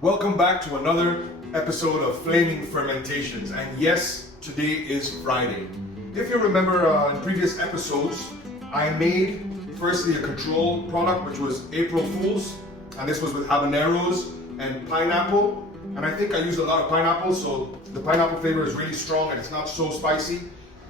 Welcome back to another episode of Flaming Fermentations, and yes, today is Friday. If you remember in previous episodes, I made firstly a control product which was April Fool's, and this was with habaneros and pineapple, and I think I used a lot of pineapple, so the pineapple flavor is really strong and it's not so spicy.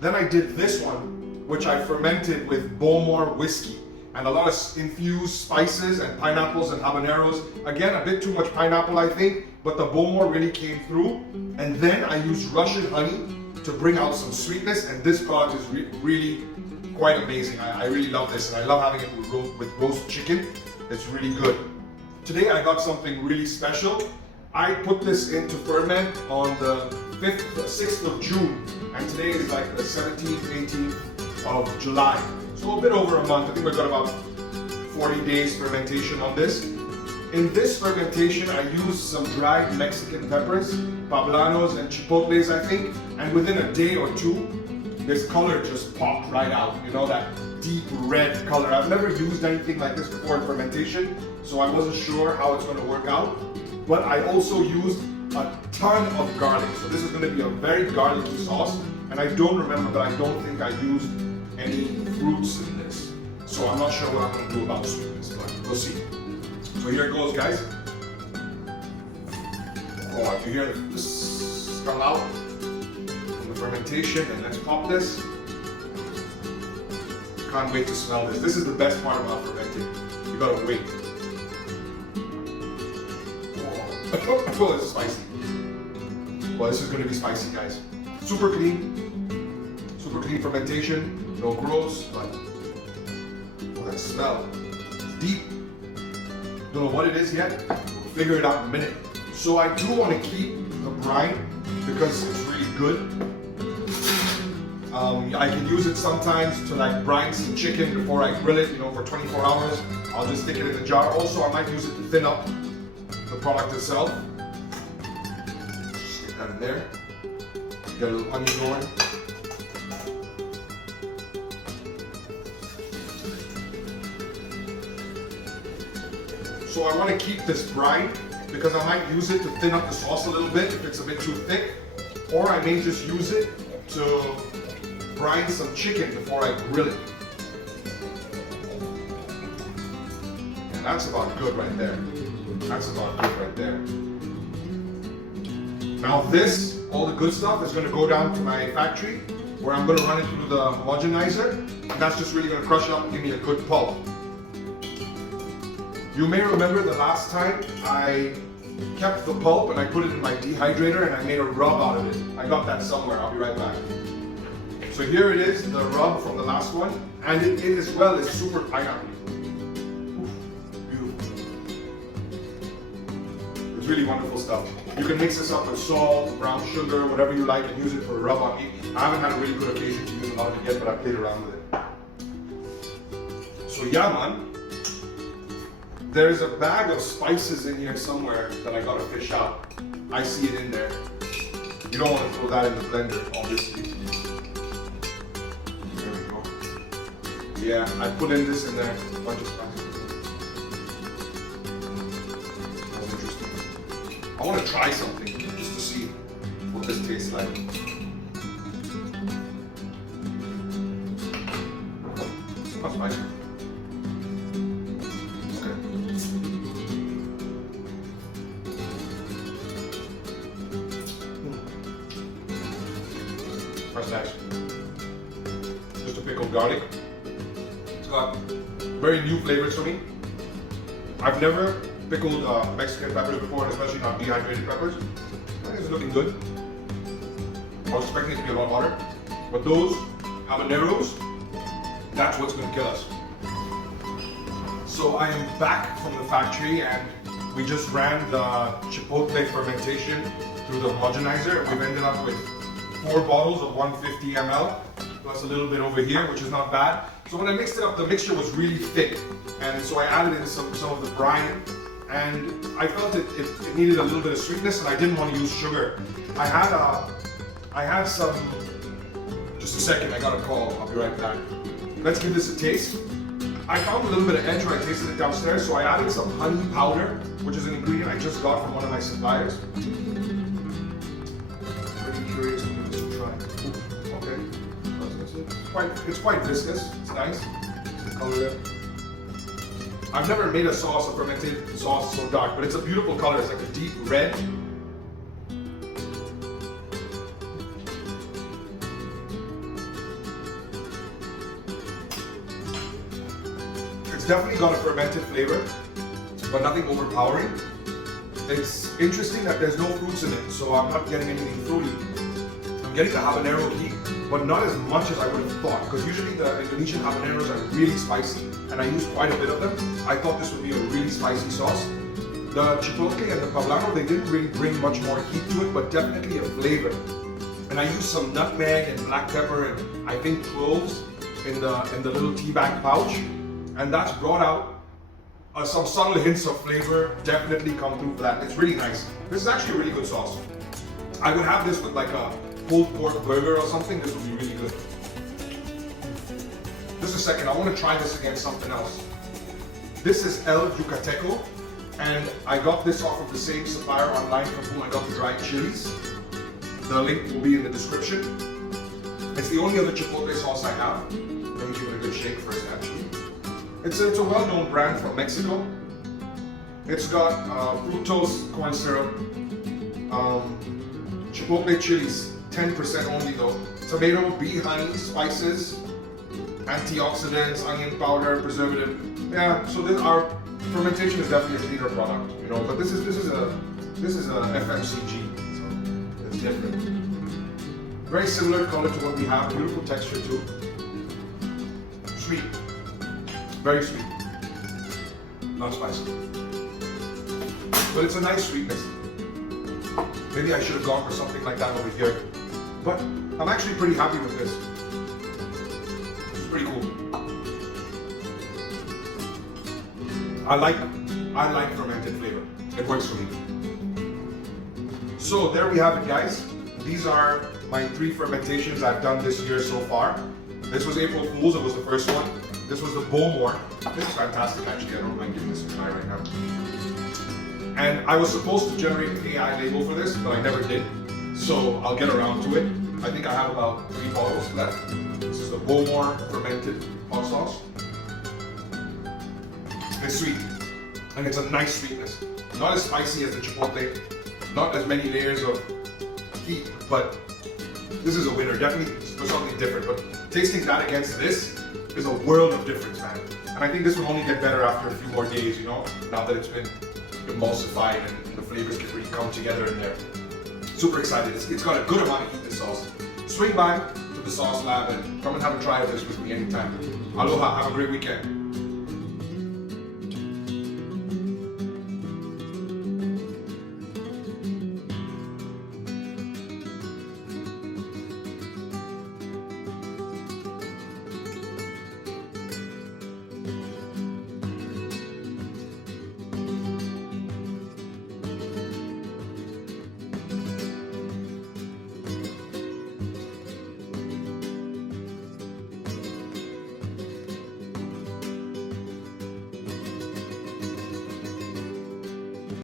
Then I did this one, which I fermented with Bowmore whiskey and a lot of infused spices and pineapples and habaneros. Again, a bit too much pineapple, I think, but the Bowmore really came through. And then I used Russian honey to bring out some sweetness, and this product is really quite amazing. I really love this, and I love having it with roast chicken. It's really good. Today I got something really special. I put this into ferment on the 6th of June, and today is like the 17th, 18th of July. So a bit over a month. I think we've got about 40 days fermentation on this. In this fermentation, I used some dried Mexican peppers, poblanos and chipotles, I think, and within a day or two, this color just popped right out. You know, that deep red color. I've never used anything like this before in fermentation, so I wasn't sure how it's going to work out. But I also used a ton of garlic. So this is going to be a very garlicky sauce, and I don't remember, but I don't think I used any fruits in this. So I'm not sure what I'm going to do about sweetness, but we'll see. So here it goes, guys. Oh, if you hear this come out from the fermentation, and let's pop this. Can't wait to smell this. This is the best part about fermenting. You gotta wait. Oh, this is spicy. Well, this is gonna be spicy, guys. Super clean fermentation. No gross, but oh, that smell. It's deep. Don't know what it is yet. We'll figure it out in a minute. So I do want to keep the brine because it's really good. I can use it sometimes to like brine some chicken before I grill it, you know, for 24 hours. I'll just stick it in the jar. Also, I might use it to thin up the product itself. Just stick that in there. Get a little onion going. So I want to keep this brine because I might use it to thin up the sauce a little bit if it's a bit too thick, or I may just use it to brine some chicken before I grill it. And that's about good right there. That's about good right there. Now this, all the good stuff, is going to go down to my factory where I'm going to run it through the homogenizer, and that's just really going to crush it up and give me a good pulp. You may remember the last time I kept the pulp and I put it in my dehydrator and I made a rub out of it. I got that somewhere, I'll be right back. So here it is, the rub from the last one, and it as well is super pineapple. Beautiful. It's really wonderful stuff. You can mix this up with salt, brown sugar, whatever you like, and use it for a rub on meat. I haven't had a really good occasion to use a lot of it yet, but I played around with it. So yeah, man. There's a bag of spices in here somewhere that I gotta fish out. I see it in there. You don't want to throw that in the blender, obviously. There we go. Yeah, I put in this in there, a bunch of spices. That's interesting. I want to try something just to see what this tastes like. It's not spicy. That's nice. Just a pickled garlic. It's got very new flavors for me. I've never pickled Mexican peppers before, and especially not dehydrated peppers. I think it's looking good. I was expecting it to be a lot hotter. But those habaneros, that's what's going to kill us. So I am back from the factory, and we just ran the Chipotle fermentation through the homogenizer. We've ended up with 4 bottles of 150 ml, plus a little bit over here, which is not bad. So when I mixed it up, the mixture was really thick, and so I added in some of the brine, and I felt it needed a little bit of sweetness, and I didn't want to use sugar. I had some. Just a second, I got a call. I'll be right back. Let's give this a taste. I found a little bit of edge when I tasted it downstairs, so I added some honey powder, which is an ingredient I just got from one of my suppliers. Pretty curious to give this a try. Okay. It's quite viscous. It's nice. The color there. I've never made a sauce, a fermented sauce so dark, but it's a beautiful color. It's like a deep red. It's definitely got a fermented flavor, but nothing overpowering. It's interesting that there's no fruits in it, so I'm not getting anything fruity. I'm getting the habanero heat, but not as much as I would have thought, because usually the Indonesian habaneros are really spicy, and I use quite a bit of them. I thought this would be a really spicy sauce. The Chipotle and the Poblano, they didn't really bring much more heat to it, but definitely a flavor. And I used some nutmeg and black pepper and I think cloves in the little tea bag pouch, and that's brought out some subtle hints of flavor. Definitely come through for that. It's really nice. This is actually a really good sauce. I would have this with like a pulled pork burger or something. This would be really good. Just a second, I want to try this against something else. This is El Yucateco, and I got this off of the same supplier online from whom I got the dried chilies. The link will be in the description. It's the only other Chipotle sauce I have. Let me give it a good shake first, actually. It's a well-known brand from Mexico. It's got fructose corn syrup, Chipotle chilies, 10% only though. Tomato, bee honey, spices, antioxidants, onion powder, preservative. Yeah, so our fermentation is definitely a cleaner product, you know. But this is a FMCG, so it's different. Very similar color to what we have. Beautiful texture too. Sweet, very sweet, not spicy, but it's a nice sweetness. Maybe I should have gone for something like that over here, but I'm actually pretty happy with this. It's pretty cool. I like fermented flavor. It works for me. So there we have it, guys. These are my 3 fermentations I've done this year so far. This was April Fool's. It was the first one. This was the Bowmore. This is fantastic, actually. I don't mind giving this a try right now. And I was supposed to generate an AI label for this, but I never did. So I'll get around to it. I think I have about 3 bottles left. This is the Bowmore fermented hot sauce. It's sweet, and it's a nice sweetness. Not as spicy as the Chipotle, not as many layers of heat, but this is a winner. Definitely for something different, but tasting that against this is a world of difference, man. And I think this will only get better after a few more days, you know, now that it's been emulsified and the flavors can really come together in there. Super excited. It's got a good amount of heat, this sauce. Swing by to the sauce lab and come and have a try of this with me anytime. Aloha, have a great weekend.